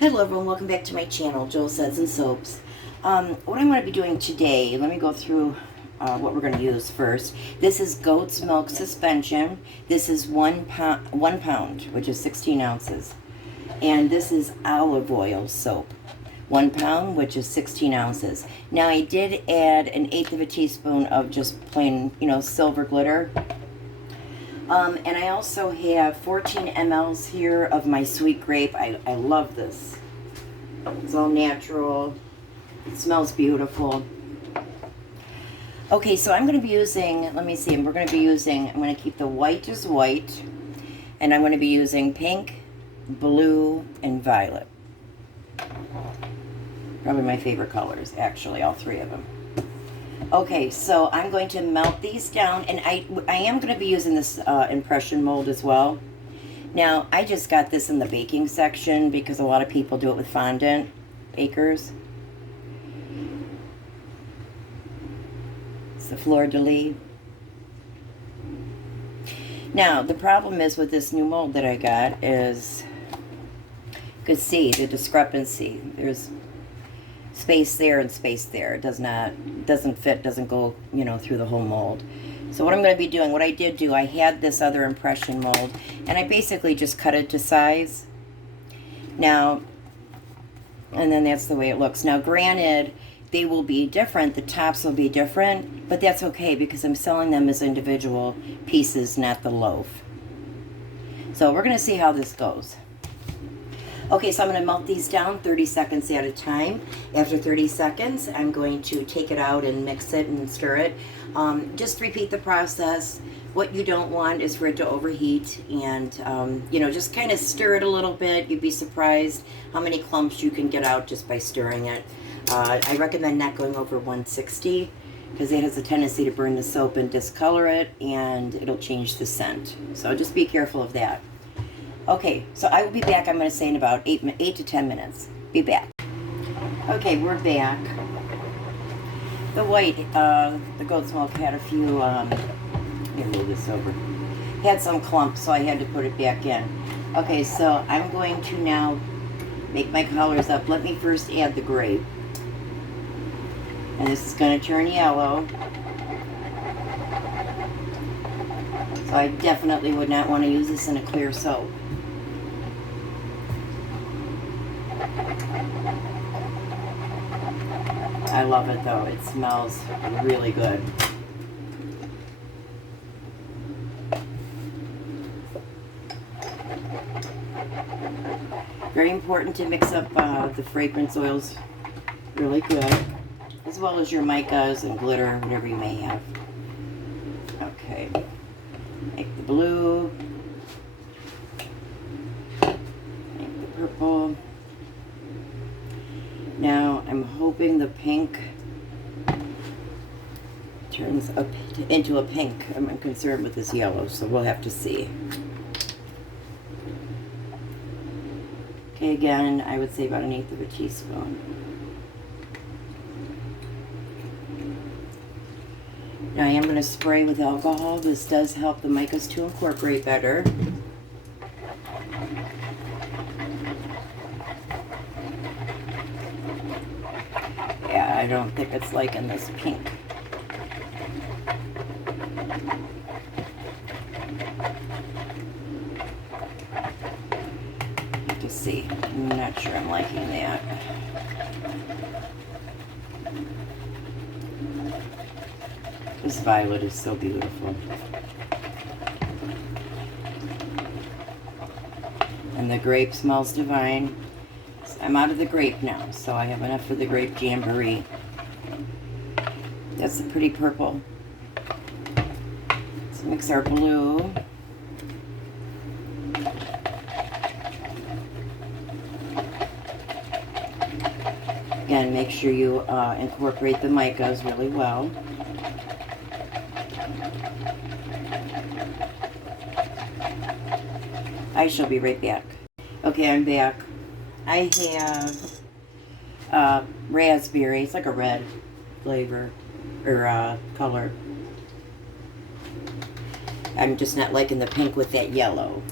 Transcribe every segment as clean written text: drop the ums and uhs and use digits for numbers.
Hello everyone, welcome back to my channel, Joel Suds and Soaps. What I'm going to be doing today, let me go through what we're going to use first. This is goat's milk suspension. This is 1 pound, which is 16 ounces. And this is olive oil soap. 1 pound, which is 16 ounces. Now I did add 1/8 of a teaspoon of just plain, silver glitter. And I also have 14 mLs here of my sweet grape. I love this. It's all natural. It smells beautiful. Okay, so I'm going to be using, let me see, I'm going to keep the white as white. And I'm going to be using pink, blue, and violet. Probably my favorite colors, actually, all three of them. Okay, so I'm going to melt these down, and I am going to be using this impression mold as well. Now, I just got this in the baking section because a lot of people do it with fondant, bakers. It's the Fleur-de-lis. Now, the problem is with this new mold that I got is, you could see the discrepancy. There's space there and space there. It doesn't fit, doesn't go, through the whole mold. So what I'm going to be doing, what I did do, I had this other impression mold, and I basically just cut it to size. Now, and then that's the way it looks. Now, granted, they will be different, the tops will be different, but that's okay because I'm selling them as individual pieces, not the loaf. So we're going to see how this goes. Okay, so I'm going to melt these down 30 seconds at a time. After 30 seconds, I'm going to take it out and mix it and stir it. Just repeat the process. What you don't want is for it to overheat, and just kind of stir it a little bit. You'd be surprised how many clumps you can get out just by stirring it. I recommend not going over 160 because it has a tendency to burn the soap and discolor it, and it'll change the scent. So just be careful of that. Okay, so I will be back, I'm going to say, in about 8 to 10 minutes. Be back. Okay, we're back. The white, the goat's milk had a few, let me move this over. Had some clumps, so I had to put it back in. Okay, so I'm going to now make my colors up. Let me first add the grape. And this is going to turn yellow. So I definitely would not want to use this in a clear soap. I love it though, it smells really good. Very important to mix up the fragrance oils really good, as well as your micas and glitter, whatever you may have. Okay, make the blue, make the purple. Now, I'm hoping the pink turns up into a pink. I'm concerned with this yellow, so we'll have to see. Okay, again, I would say about 1/8 of a teaspoon. Now, I am going to spray with alcohol. This does help the micas to incorporate better. I don't think it's liking this pink. Have to see. I'm not sure I'm liking that. This violet is so beautiful. And the grape smells divine. I'm out of the grape now, so I have enough for the grape jamboree. That's a pretty purple. Let's mix our blue. Again, make sure you incorporate the micas really well. I shall be right back. Okay, I'm back. I have raspberry. It's like a red flavor or color. I'm just not liking the pink with that yellow.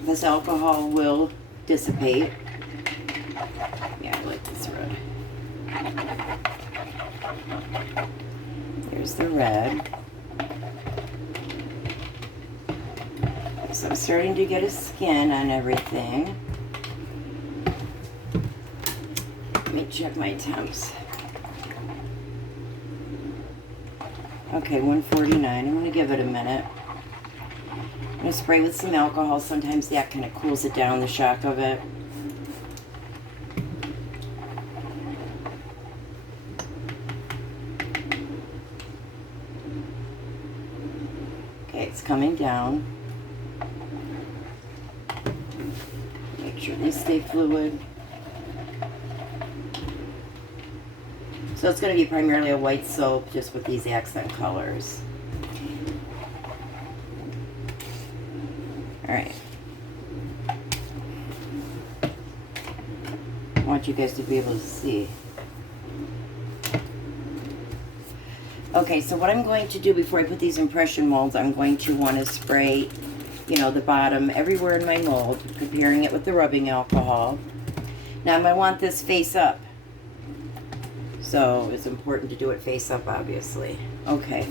This alcohol will dissipate. Yeah, I like this red. There's the red. So I'm starting to get a skin on everything. Let me check my temps. Okay, 149. I'm going to give it a minute. I'm going to spray with some alcohol. Sometimes that kind of cools it down, the shock of it. Okay, it's coming down. Make sure they stay fluid. So it's going to be primarily a white soap, just with these accent colors. All right. I want you guys to be able to see. Okay, so what I'm going to do before I put these impression molds, I'm going to want to spray, you know, the bottom everywhere in my mold, preparing it with the rubbing alcohol. Now I'm going to want this face up. So it's important to do it face up, obviously. Okay,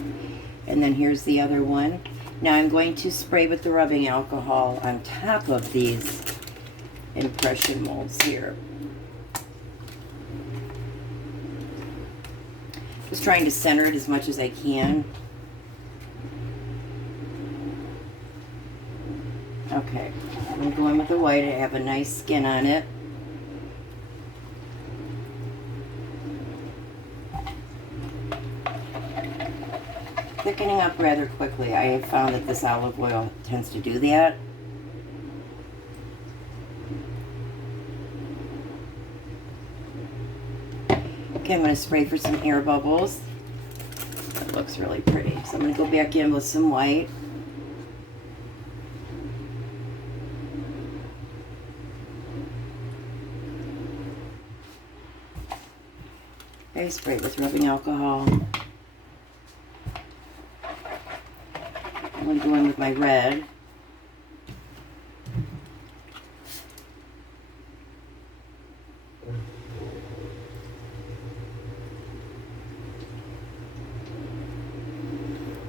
and then here's the other one. Now I'm going to spray with the rubbing alcohol on top of these impression molds here. Just trying to center it as much as I can. Okay, I'm going to go in with the white. I have a nice skin on it. Thickening up rather quickly. I have found that this olive oil tends to do that. Okay, I'm going to spray for some air bubbles. That looks really pretty. So I'm going to go back in with some white. Okay, spray with rubbing alcohol. I'm going to go in with my red.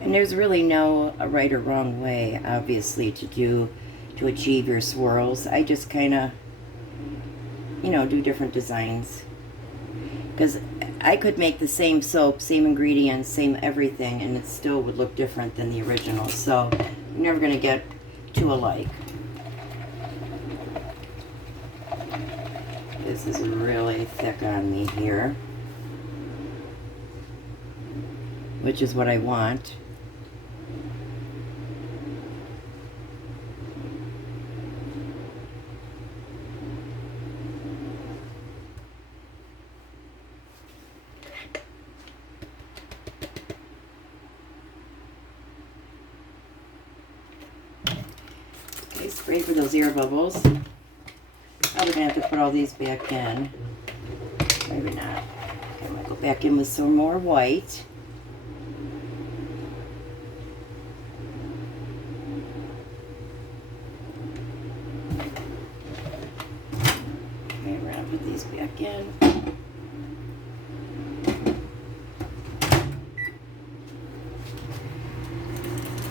And there's really no right or wrong way, obviously, to achieve your swirls. I just kind of, you know, do different designs. Because I could make the same soap, same ingredients, same everything, and it still would look different than the original. So you're never going to get two alike. This is really thick on me here, which is what I want. Okay, spray for those air bubbles. Probably gonna have to put all these back in. Maybe not. Okay, I'm gonna go back in with some more white. Okay, we're gonna put these back in.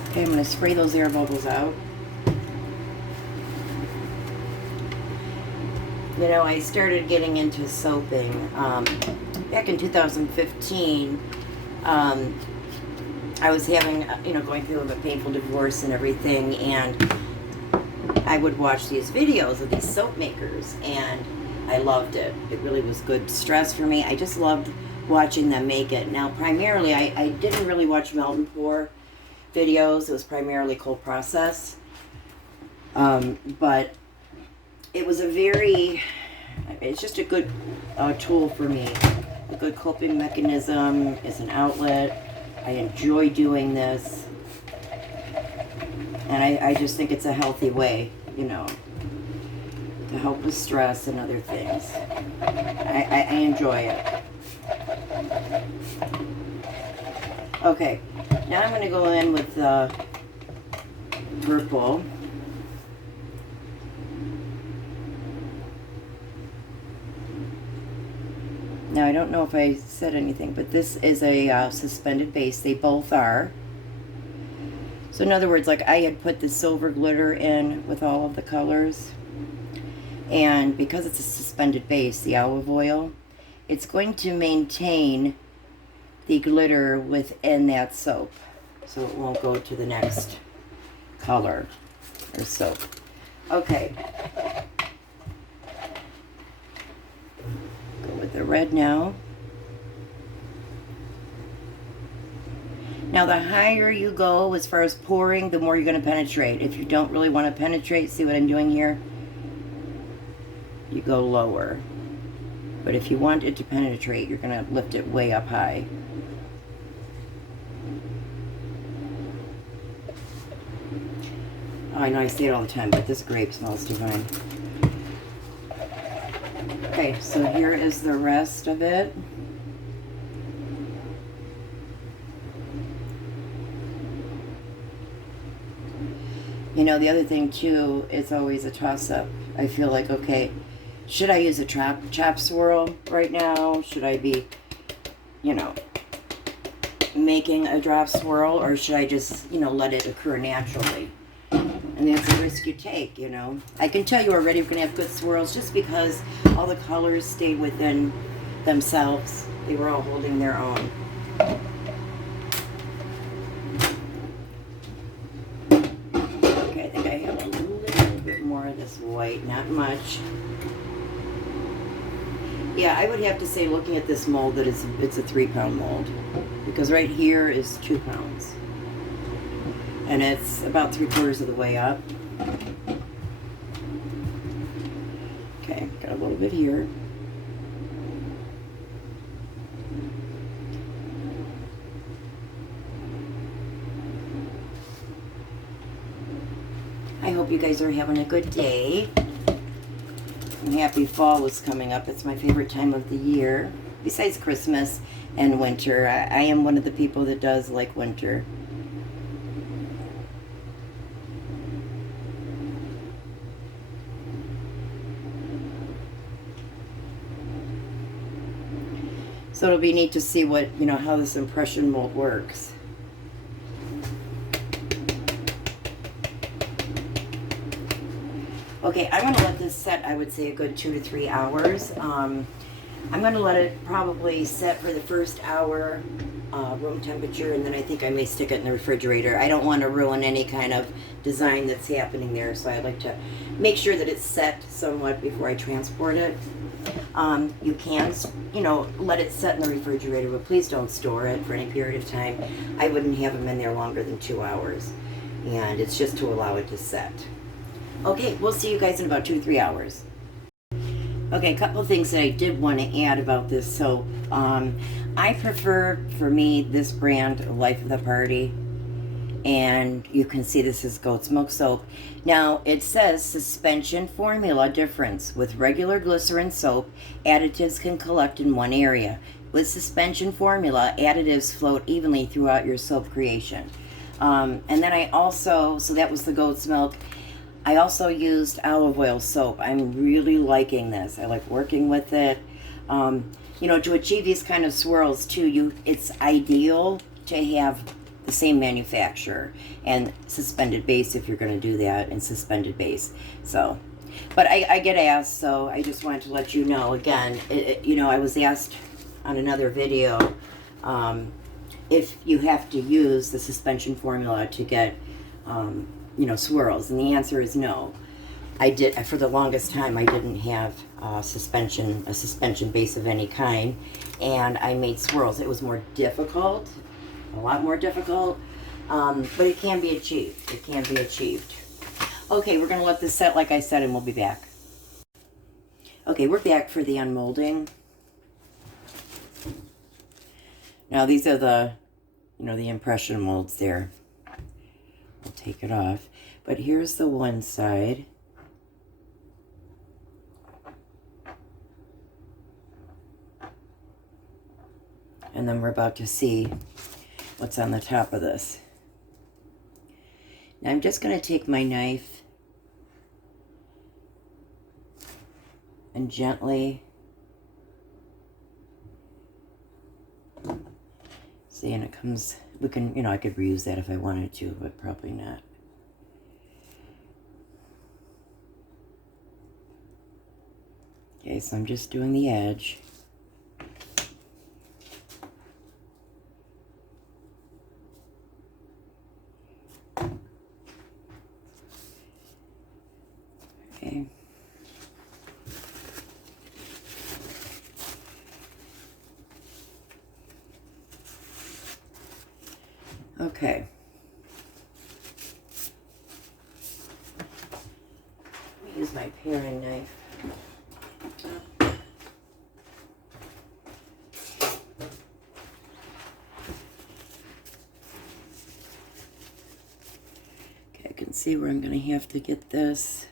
Okay, I'm gonna spray those air bubbles out. You know, I started getting into soaping back in 2015. I was having, you know, going through a painful divorce and everything, and I would watch these videos of these soap makers, and I loved it. It really was good stress for me. I just loved watching them make it. Now, primarily, I didn't really watch melt and pour videos. It was primarily cold process. But it was a very, it's just a good tool for me. A good coping mechanism. It's an outlet. I enjoy doing this. And I just think it's a healthy way, you know, to help with stress and other things. I enjoy it. Okay, now I'm going to go in with the purple. Now, I don't know if I said anything, but this is a suspended base. They both are. So in other words, like I had put the silver glitter in with all of the colors. And because it's a suspended base, the olive oil, it's going to maintain the glitter within that soap. So it won't go to the next color or soap. Okay. Go with the red now. Now the higher you go as far as pouring, the more you're going to penetrate. If you don't really want to penetrate, see what I'm doing here? You go lower. But if you want it to penetrate, you're going to lift it way up high. Oh, I know I say it all the time, but this grape smells divine. Okay, so here is the rest of it. You know, the other thing too, it's always a toss-up. I feel like, okay, should I use a chop swirl right now? Should I be, you know, making a drop swirl, or should I just, you know, let it occur naturally? And that's a risk you take, you know. I can tell you already we're going to have good swirls just because all the colors stayed within themselves. They were all holding their own. Okay, I think I have a little bit more of this white, not much. Yeah, I would have to say, looking at this mold, that it's a 3-pound mold. Because right here is 2 pounds. And it's about 3/4 of the way up. Okay, got a little bit here. I hope you guys are having a good day. And happy fall is coming up. It's my favorite time of the year. Besides Christmas and winter. I am one of the people that does like winter. So it'll be neat to see what, you know, how this impression mold works. Okay, I'm going to let this set, I would say, a good 2 to 3 hours. I'm going to let it probably set for the first hour, room temperature, and then I think I may stick it in the refrigerator. I don't want to ruin any kind of design that's happening there, so I'd like to make sure that it's set somewhat before I transport it. You can, you know, let it set in the refrigerator, but please don't store it for any period of time. I wouldn't have them in there longer than 2 hours, and it's just to allow it to set. Okay, we'll see you guys in about 2 to 3 hours. Okay, a couple of things that I did want to add about this soap. I prefer, for me, this brand, Life of the Party. And you can see this is goat's milk soap. Now, it says suspension formula difference. With regular glycerin soap, additives can collect in one area. With suspension formula, additives float evenly throughout your soap creation. And then I also, so that was the goat's milk. I also used olive oil soap. I'm really liking this. I like working with it. You know, to achieve these kind of swirls too, it's ideal to have the same manufacturer and suspended base if you're going to do that, and suspended base. So, but I get asked, so I just wanted to let you know again. You know, I was asked on another video if you have to use the suspension formula to get you know, swirls, and the answer is no. I did, for the longest time, I didn't have a suspension base of any kind, and I made swirls. It was more difficult, a lot more difficult, but it can be achieved. It can be achieved. Okay, we're going to let this set like I said, and we'll be back. Okay, we're back for the unmolding. Now these are the, you know, the impression molds there. I'll take it off. But here's the one side. And then we're about to see what's on the top of this. Now I'm just going to take my knife and gently, see, and it comes, we can, you know, I could reuse that if I wanted to, but probably not. Okay, so I'm just doing the edge. Okay. Okay. Let me use my paring knife. Okay, I can see where I'm going to have to get this.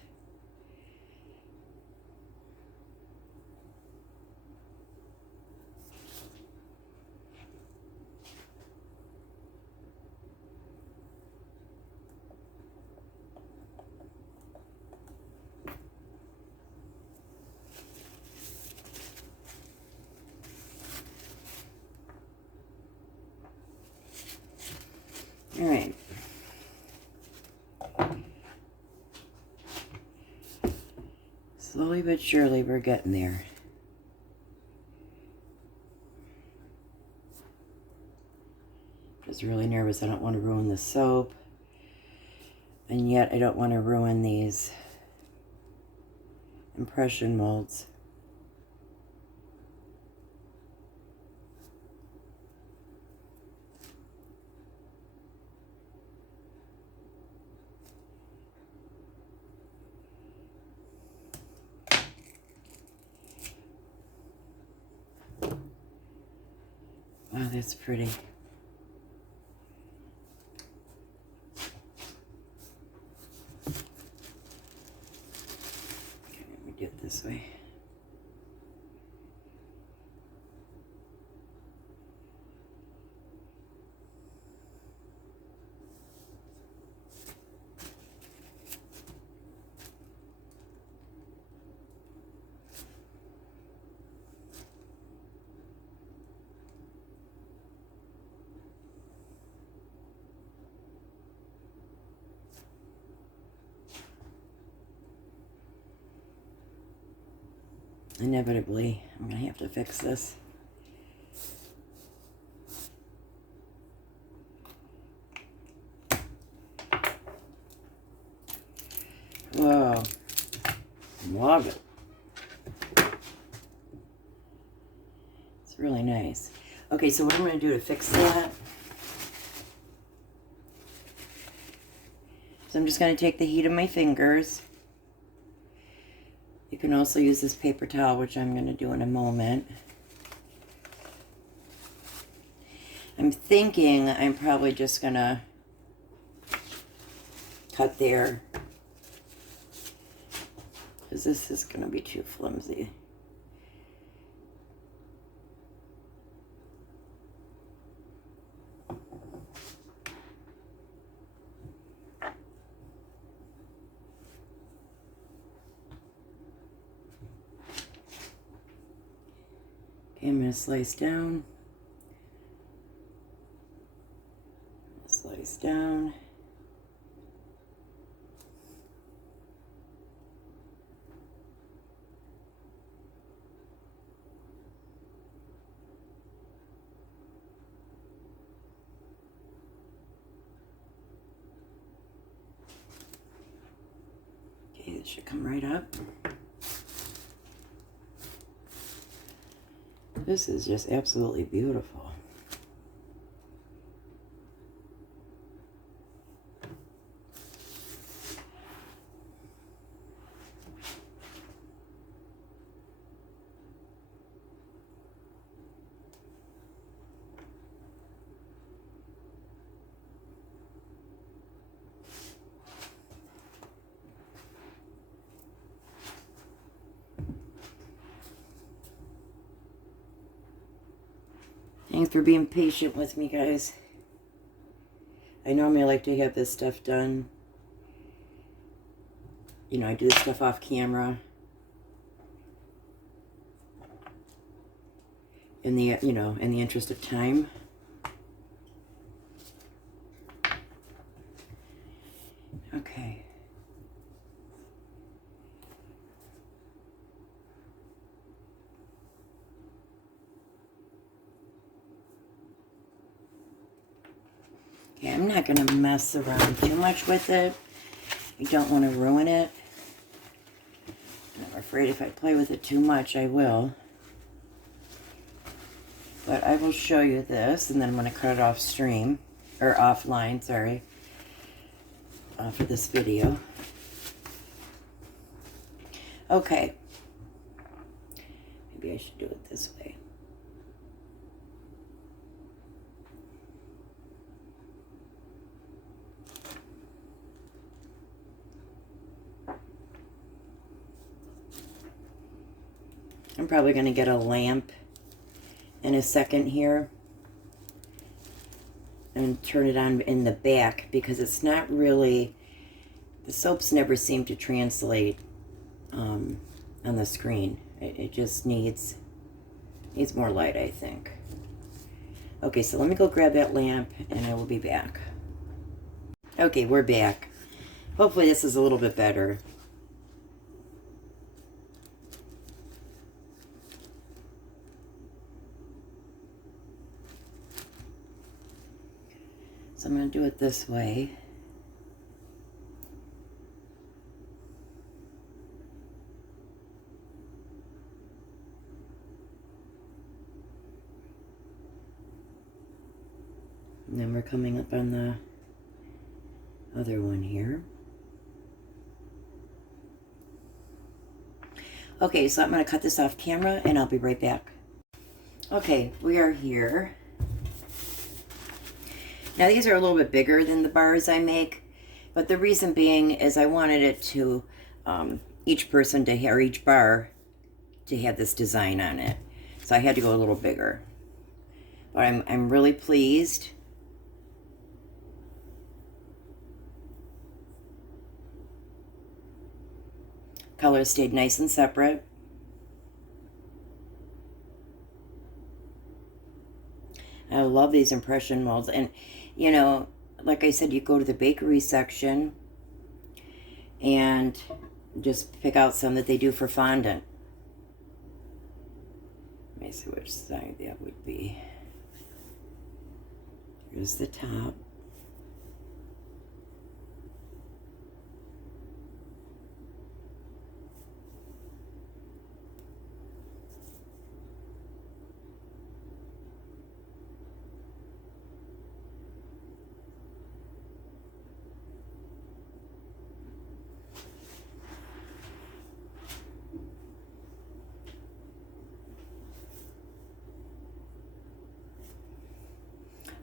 All right. Slowly but surely, we're getting there. Just really nervous. I don't want to ruin the soap. And yet I don't want to ruin these impression molds. Wow, that's pretty. Okay, let me do it this way. Inevitably, I'm going to have to fix this. Whoa. Love it. It's really nice. Okay, so what I'm going to do to fix that, so I'm just going to take the heat of my fingers. You can also use this paper towel, which I'm going to do in a moment. I'm thinking I'm probably just going to cut there, because this is going to be too flimsy. Okay, I'm going to slice down. Slice down. Okay, it should come right up. This is just absolutely beautiful. Thanks for being patient with me, guys. I normally like to have this stuff done. You know, I do this stuff off camera. In the, you know, in the interest of time. Okay. Okay, I'm not going to mess around too much with it. I don't want to ruin it. I'm afraid if I play with it too much, I will. But I will show you this, and then I'm going to cut it off stream, or offline, sorry, for this video. Okay. Maybe I should do it this way. I'm probably going to get a lamp in a second here and turn it on in the back, because it's not really, the soaps never seem to translate on the screen. It just needs more light, I think. Okay, so let me go grab that lamp and I will be back. Okay, we're back. Hopefully this is a little bit better. So I'm going to do it this way. And then we're coming up on the other one here. Okay, so I'm going to cut this off camera and I'll be right back. Okay, we are here. Now these are a little bit bigger than the bars I make, but the reason being is I wanted it to, each person to have, or each bar to have this design on it. So I had to go a little bigger. But I'm really pleased. Colors stayed nice and separate. I love these impression molds. And, you know, like I said, you go to the bakery section and just pick out some that they do for fondant. Let me see which side that would be. Here's the top.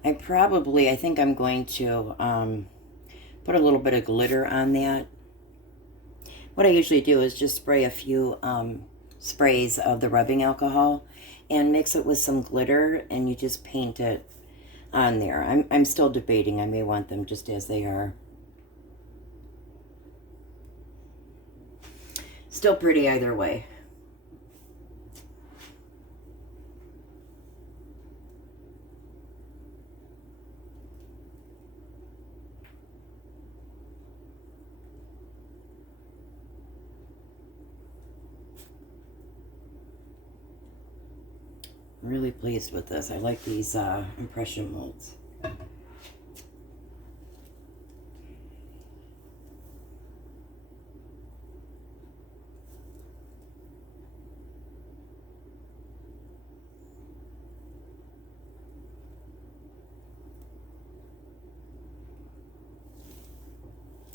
I think I'm going to put a little bit of glitter on that. What I usually do is just spray a few sprays of the rubbing alcohol and mix it with some glitter, and you just paint it on there. I'm still debating. I may want them just as they are. Still pretty either way. I'm really pleased with this. I like these impression molds.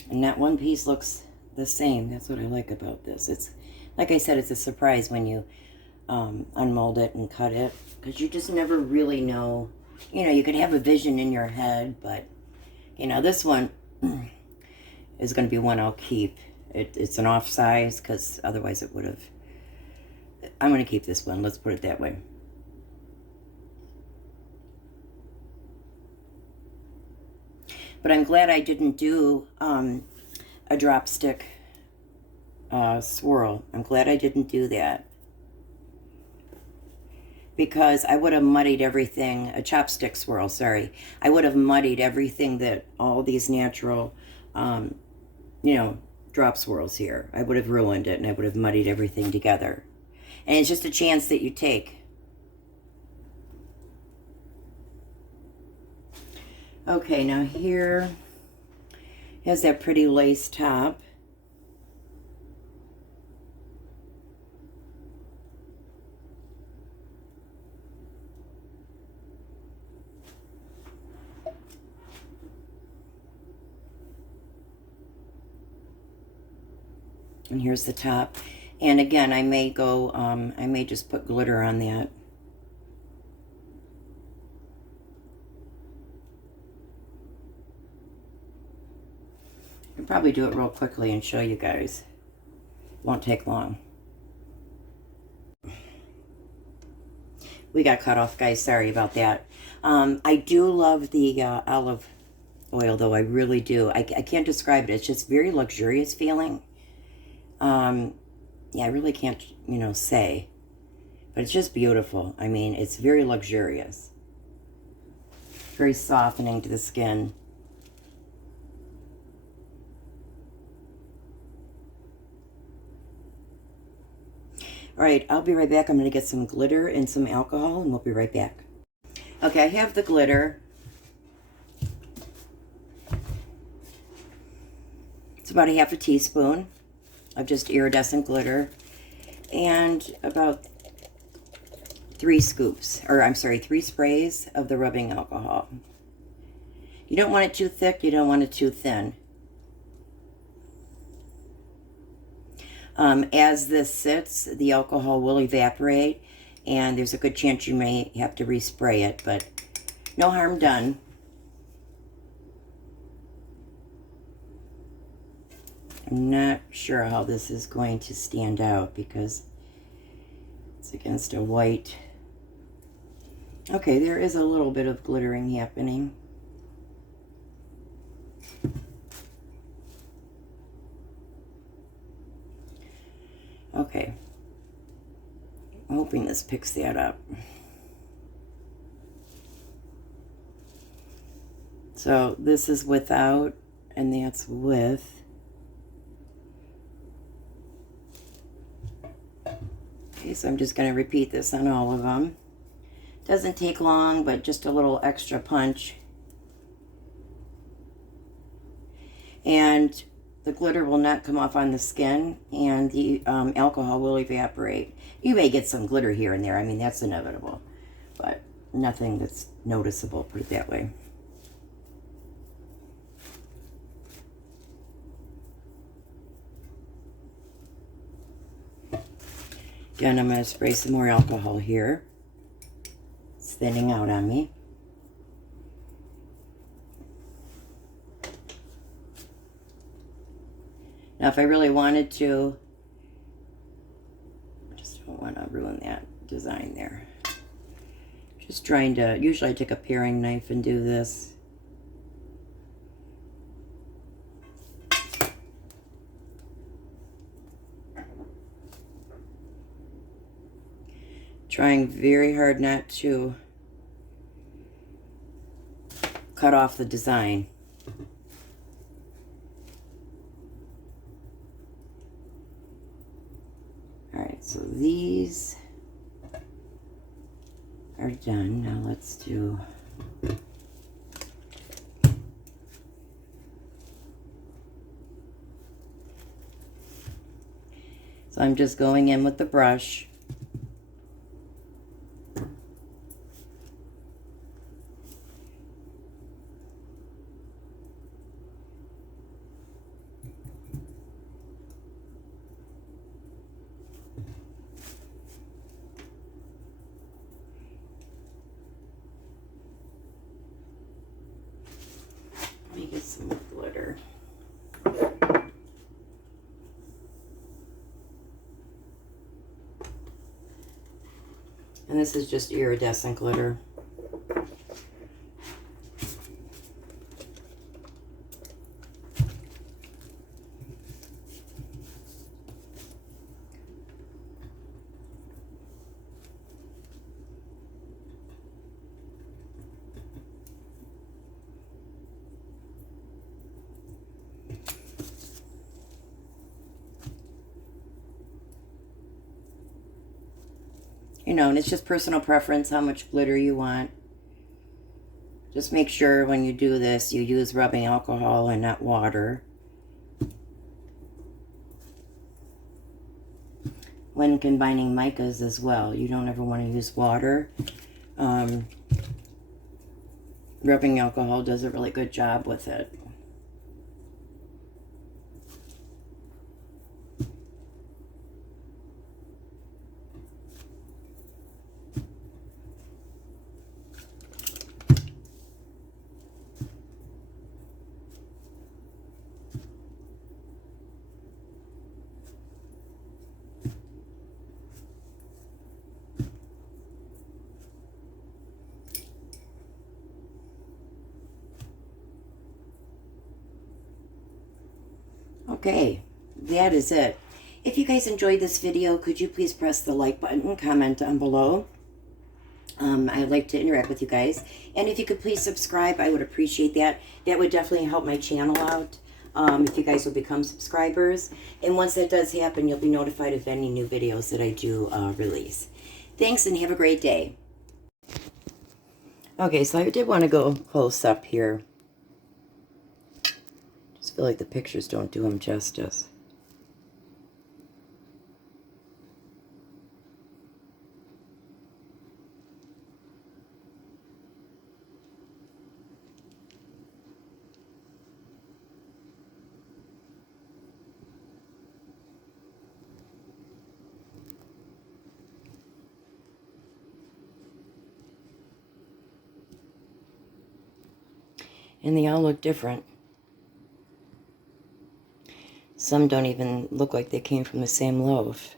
And that one piece looks the same. That's what I like about this. It's, like I said, it's a surprise when you unmold it and cut it, because you just never really know. You know, you could have a vision in your head, but, you know, this one is going to be one I'll keep. It's an off size, because otherwise it would have. I'm going to keep this one. Let's put it that way. But I'm glad I didn't do a drop stick swirl. I'm glad I didn't do that, because I would have muddied everything. A chopstick swirl, sorry. I would have muddied everything that all these natural, you know, drop swirls here. I would have ruined it, and I would have muddied everything together. And it's just a chance that you take. Okay, now here has that pretty lace top. And here's the top. And again, I may go, I may just put glitter on that. I'll probably do it real quickly and show you guys. Won't take long. We got cut off, guys. Sorry about that. I do love the olive oil, though. I really do. I can't describe it. It's just very luxurious feeling. Yeah, I really can't, you know, say. But it's just beautiful. I mean, it's very luxurious. Very softening to the skin. All right, I'll be right back. I'm going to get some glitter and some alcohol, and we'll be right back. Okay, I have the glitter. It's about a half a teaspoon of just iridescent glitter, and about 3 scoops, or I'm sorry, 3 sprays of the rubbing alcohol. You don't want it too thick, you don't want it too thin. As this sits, the alcohol will evaporate, and there's a good chance you may have to respray it, but no harm done. I'm not sure how this is going to stand out because it's against a white. Okay, there is a little bit of glittering happening. Okay. I'm hoping this picks that up. So this is without, and that's with. Okay, so I'm just going to repeat this on all of them. Doesn't take long, but just a little extra punch. And the glitter will not come off on the skin, and the alcohol will evaporate. You may get some glitter here and there. I mean, that's inevitable, but nothing that's noticeable, put it that way. Again, I'm going to spray some more alcohol here. It's thinning out on me. Now, if I really wanted to, I just don't want to ruin that design there. Just trying to, usually I take a paring knife and do this. Trying very hard not to cut off the design. All right, so these are done. Now let's do so I'm just going in with the brush. Let me get some glitter. And this is just iridescent glitter. know, and it's just personal preference how much glitter you want. Just make sure when you do this, you use rubbing alcohol and not water. When combining micas as well, you don't ever want to use water. Rubbing alcohol does a really good job with it. Okay, that is it. If you guys enjoyed this video, could you please press the like button, comment down below. I'd like to interact with you guys. And if you could please subscribe, I would appreciate that. That would definitely help my channel out if you guys will become subscribers. And once that does happen, you'll be notified of any new videos that I do release. Thanks and have a great day. Okay, so I did want to go close up here. Just feel like the pictures don't do them justice. And they all look different. Some don't even look like they came from the same loaf.